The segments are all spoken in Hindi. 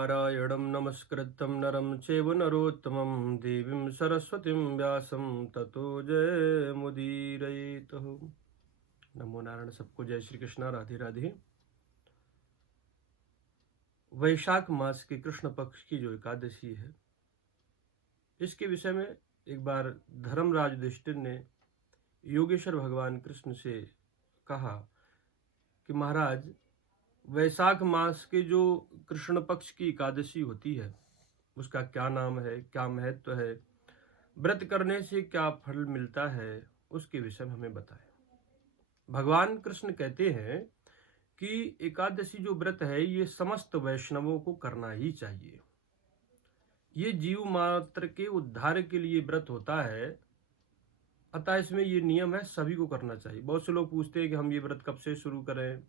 नारायणं नमस्कृतं नरं चैव नरोत्तमं देवीं सरस्वतीं व्यासं ततो जयमुदीरयेत्। नमो नारायण। सबको जय श्री कृष्णा, राधे राधे। वैशाख मास के कृष्ण पक्ष की जो एकादशी है, इसके विषय में एक बार धर्मराज युधिष्ठिर ने योगेश्वर भगवान कृष्ण से कहा कि महाराज, वैशाख मास के जो कृष्ण पक्ष की एकादशी होती है उसका क्या नाम है, क्या महत्व है, व्रत करने से क्या फल मिलता है, उसके विषय में हमें बताएं। भगवान कृष्ण कहते हैं कि एकादशी जो व्रत है ये समस्त वैष्णवों को करना ही चाहिए। ये जीव मात्र के उद्धार के लिए व्रत होता है, अतः इसमें ये नियम है सभी को करना चाहिए। बहुत से लोग पूछते हैं कि हम ये व्रत कब से शुरू करें,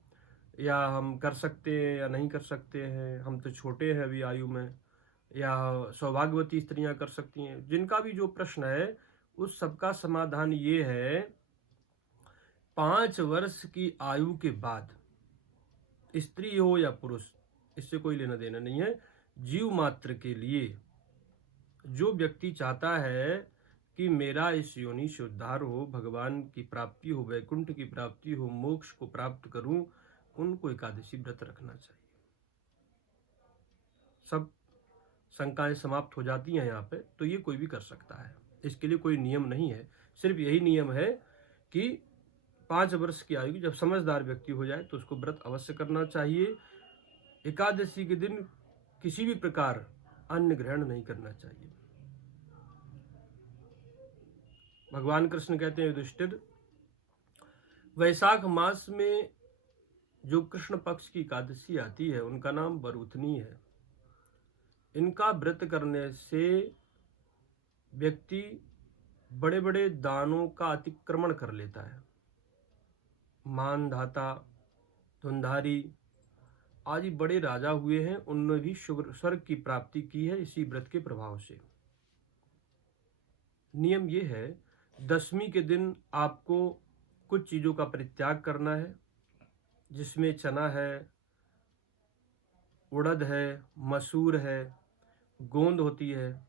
या हम कर सकते हैं या नहीं कर सकते हैं, हम तो छोटे हैं अभी आयु में, या सौभाग्यवती स्त्रियां कर सकती हैं। जिनका भी जो प्रश्न है उस सबका समाधान ये है, 5 वर्ष की आयु के बाद स्त्री हो या पुरुष, इससे कोई लेना देना नहीं है। जीव मात्र के लिए जो व्यक्ति चाहता है कि मेरा इस योनि से उद्धार हो, भगवान की प्राप्ति हो, वैकुंठ की प्राप्ति हो, मोक्ष को प्राप्त करूं, उनको एकादशी व्रत रखना चाहिए। सब शंकाएं समाप्त हो जाती हैं यहाँ पे। तो ये कोई भी कर सकता है, इसके लिए कोई नियम नहीं है। सिर्फ यही नियम है कि 5 वर्ष की आयु जब समझदार व्यक्ति हो जाए तो उसको व्रत अवश्य करना चाहिए। एकादशी के दिन किसी भी प्रकार अन्न ग्रहण नहीं करना चाहिए। भगवान कृष्ण कहते हैं, युधिष्ठिर, वैशाख मास में जो कृष्ण पक्ष की एकादशी आती है उनका नाम बरूथनी है। इनका व्रत करने से व्यक्ति बड़े बड़े दानों का अतिक्रमण कर लेता है। मानधाता, धुंधारी आदि बड़े राजा हुए हैं, उन्होंने भी स्वर्ग की प्राप्ति की है इसी व्रत के प्रभाव से। नियम ये है, दशमी के दिन आपको कुछ चीजों का परित्याग करना है, जिसमें चना है, उड़द है, मसूर है, गोंद होती है,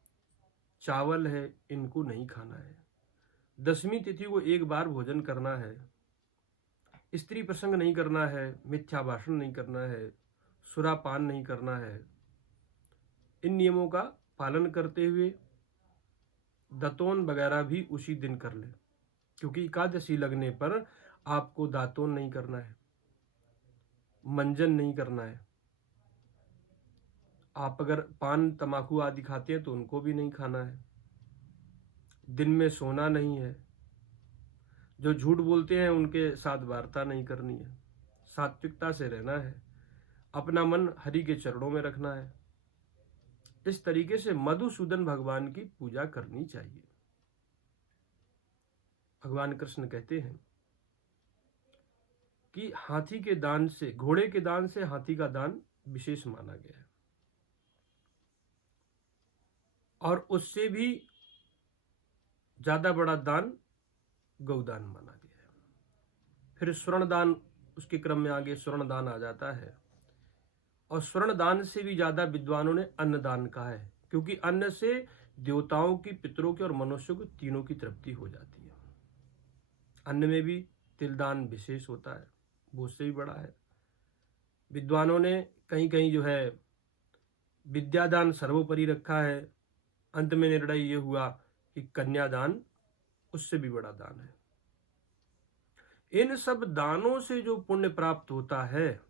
चावल है, इनको नहीं खाना है। दशमी तिथि को एक बार भोजन करना है, स्त्री प्रसंग नहीं करना है, मिथ्या भाषण नहीं करना है, सुरापान नहीं करना है। इन नियमों का पालन करते हुए दातून वगैरह भी उसी दिन कर ले, क्योंकि एकादशी लगने पर आपको दातून नहीं करना है, मंजन नहीं करना है। आप अगर पान तंबाकू आदि खाते हैं तो उनको भी नहीं खाना है। दिन में सोना नहीं है। जो झूठ बोलते हैं उनके साथ वार्ता नहीं करनी है। सात्विकता से रहना है। अपना मन हरि के चरणों में रखना है। इस तरीके से मधुसूदन भगवान की पूजा करनी चाहिए। भगवान कृष्ण कहते हैं कि हाथी के दान से, घोड़े के दान से हाथी का दान विशेष माना गया है, और उससे भी ज्यादा बड़ा दान गौदान माना गया है। फिर स्वर्ण दान उसके क्रम में आगे स्वर्ण दान आ जाता है, और स्वर्ण दान से भी ज्यादा विद्वानों ने अन्न दान कहा है, क्योंकि अन्न से देवताओं की, पितरों की और मनुष्यों की तीनों की तृप्ति हो जाती है। अन्न में भी तिल दान विशेष होता है, वो उससे भी बड़ा है। विद्वानों ने कहीं कहीं जो है विद्यादान सर्वोपरि रखा है। अंत में निर्णय ये हुआ कि कन्यादान उससे भी बड़ा दान है। इन सब दानों से जो पुण्य प्राप्त होता है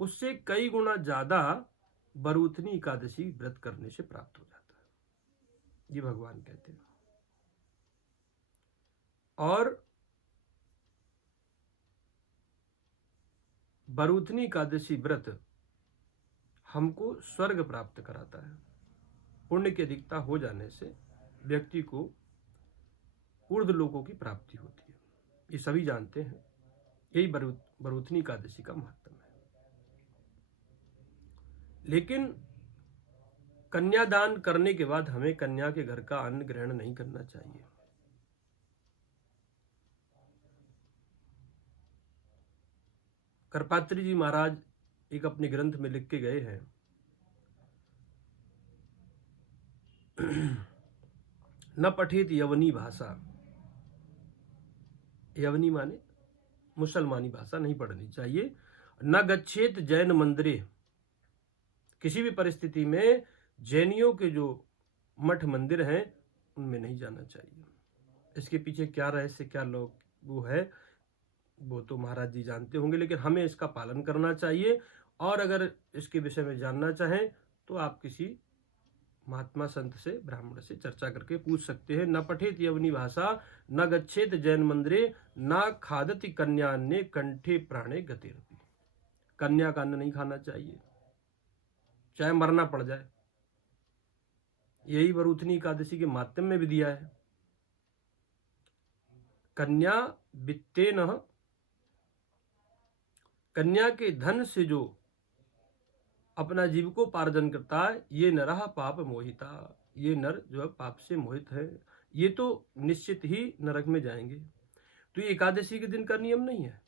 उससे कई गुना ज्यादा बरूथनी एकादशी व्रत करने से प्राप्त हो जाता है, ये भगवान कहते हैं। और बरूथनी एकादशी व्रत हमको स्वर्ग प्राप्त कराता है। पुण्य की अधिकता हो जाने से व्यक्ति को ऊर्ध्व लोकों की प्राप्ति होती है, ये सभी जानते हैं। यही बरूथनी एकादशी का महत्व है। लेकिन कन्यादान करने के बाद हमें कन्या के घर का अन्न ग्रहण नहीं करना चाहिए। करपात्री जी महाराज एक अपने ग्रंथ में लिख के गए हैं न पठेत यवनी भाषा, यवनी माने मुसलमानी भाषा नहीं पढ़नी चाहिए। न गच्छेत जैन मंदिरे, किसी भी परिस्थिति में जैनियों के जो मठ मंदिर हैं उनमें नहीं जाना चाहिए। इसके पीछे क्या रहस्य, क्या लोग वो है, वो तो महाराज जी जानते होंगे, लेकिन हमें इसका पालन करना चाहिए। और अगर इसके विषय में जानना चाहें तो आप किसी महात्मा संत से, ब्राह्मण से चर्चा करके पूछ सकते हैं। न पठेत यवनी भाषा, न गच्छेत जैन मंदिरे, न खादति कन्यान्ने कंठे प्राणे गतिरपि। कन्या का अन्न नहीं खाना चाहिए, चाहे मरना पड़ जाए। यही वरूथनी एकादशी के माध्यम में भी दिया है। कन्या वित्तेन, कन्या के धन से जो अपना जीविकोपार्जन करता है, ये नरः पाप मोहिता, ये नर जो है पाप से मोहित है, ये तो निश्चित ही नरक में जाएंगे। तो ये एकादशी के दिन का नियम नहीं है,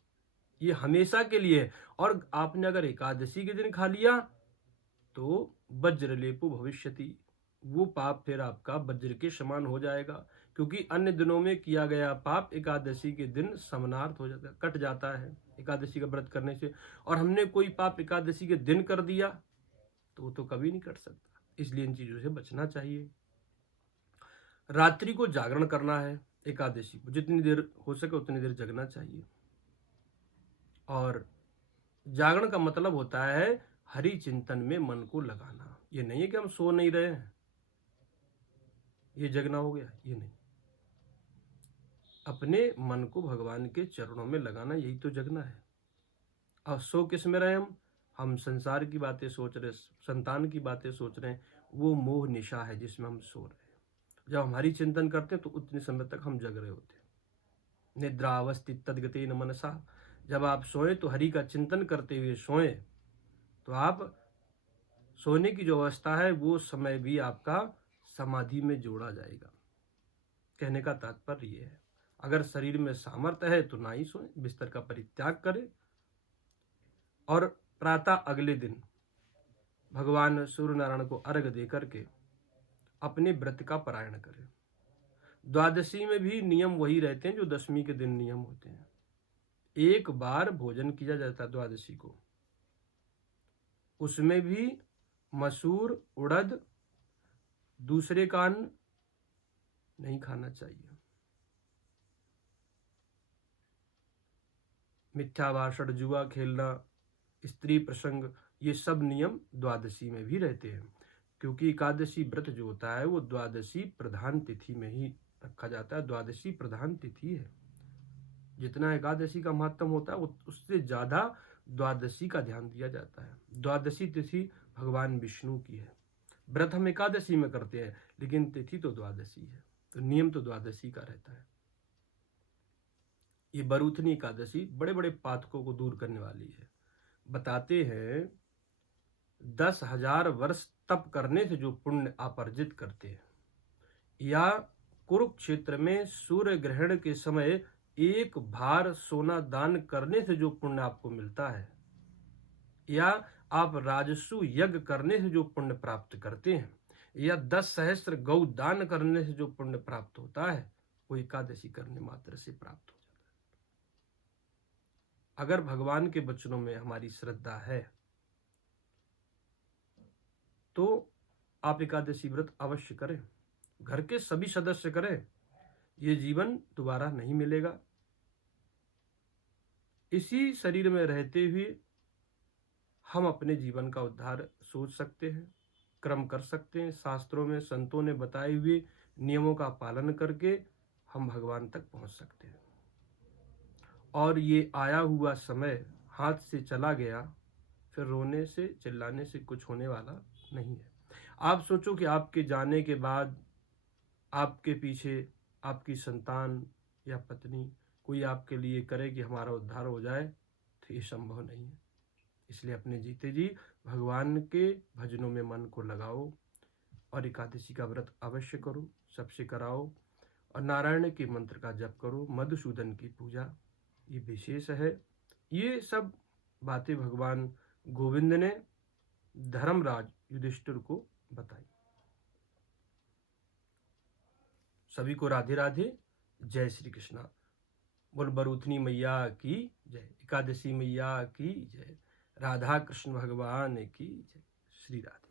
ये हमेशा के लिए है। और आपने अगर एकादशी के दिन खा लिया तो वज्रलेपो भविष्यति, वो पाप फिर आपका वज्र के समान हो जाएगा, क्योंकि अन्य दिनों में किया गया पाप एकादशी के दिन समनार्थ हो जाता है, कट जाता है एकादशी का व्रत करने से। और हमने कोई पाप एकादशी के दिन कर दिया तो वो तो कभी नहीं कट सकता, इसलिए इन चीजों से बचना चाहिए। रात्रि को जागरण करना है एकादशी को, जितनी देर हो सके उतनी देर जगना चाहिए। और जागरण का मतलब होता है हरि चिंतन में मन को लगाना। ये नहीं है कि हम सो नहीं रहे हैं, ये जगना हो गया, ये नहीं। अपने मन को भगवान के चरणों में लगाना, यही तो जगना है। और सो किस में रहे हम संसार की बातें सोच रहे, संतान की बातें सोच रहे हैं, वो मोह निशा है जिसमें हम सो रहे हैं। जब हमारी चिंतन करते हैं तो उतने समय तक हम जग रहे होते हैं। निद्रावस्थि तद्गते न मनसा, जब आप सोए तो हरि का चिंतन करते हुए सोए तो आप सोने की जो अवस्था है वो समय भी आपका समाधि में जोड़ा जाएगा। कहने का तात्पर्य ये है, अगर शरीर में सामर्थ्य है तो ना ही सोए, बिस्तर का परित्याग करें और प्रातः अगले दिन भगवान सूर्य नारायण को अर्घ्य दे करके अपने व्रत का पारायण करें। द्वादशी में भी नियम वही रहते हैं जो दशमी के दिन नियम होते हैं। एक बार भोजन किया जाता है द्वादशी को, उसमें भी मसूर उड़द दूसरे का अन्न नहीं खाना चाहिए। मिथ्या भाषण, जुआ खेलना, स्त्री प्रसंग, ये सब नियम द्वादशी में भी रहते हैं, क्योंकि एकादशी व्रत जो होता है वो द्वादशी प्रधान तिथि में ही रखा जाता है। द्वादशी प्रधान तिथि है, जितना एकादशी का महत्व होता है उससे ज्यादा द्वादशी का ध्यान दिया जाता है। द्वादशी तिथि भगवान विष्णु की है। व्रत हम एकादशी में करते हैं, लेकिन तिथि तो द्वादशी है, तो नियम तो द्वादशी का रहता है। ये बरूथनी एकादशी बड़े बड़े पातकों को दूर करने वाली है। बताते हैं 10,000 वर्ष तप करने से जो पुण्य आप अर्जित करते हैं, या कुरुक्षेत्र में सूर्य ग्रहण के समय एक भार सोना दान करने से जो पुण्य आपको मिलता है, या आप राजसु यज्ञ करने से जो पुण्य प्राप्त करते हैं, या 10 सहस्त्र गौ दान करने से जो पुण्य प्राप्त होता है, वो एकादशी करने मात्र से प्राप्त हो जाता है। अगर भगवान के वचनों में हमारी श्रद्धा है तो आप एकादशी व्रत अवश्य करें, घर के सभी सदस्य करें। ये जीवन दोबारा नहीं मिलेगा। इसी शरीर में रहते हुए हम अपने जीवन का उद्धार सोच सकते हैं, क्रम कर सकते हैं। शास्त्रों में संतों ने बताए हुए नियमों का पालन करके हम भगवान तक पहुंच सकते हैं। और ये आया हुआ समय हाथ से चला गया, फिर रोने से चिल्लाने से कुछ होने वाला नहीं है। आप सोचो कि आपके जाने के बाद आपके पीछे आपकी संतान या पत्नी कोई आपके लिए करे कि हमारा उद्धार हो जाए, तो ये संभव नहीं है। इसलिए अपने जीते जी भगवान के भजनों में मन को लगाओ और एकादशी का व्रत अवश्य करो, सबसे कराओ, और नारायण के मंत्र का जप करो, मधुसूदन की पूजा ये विशेष है। ये सब बातें भगवान गोविंद ने धर्मराज युधिष्ठिर को बताई। सभी को राधे राधे, जय श्री कृष्णा। बोल बरूथनी मैया की जय, एकादशी मैया की जय, राधा कृष्ण भगवान की जय। श्री राधे।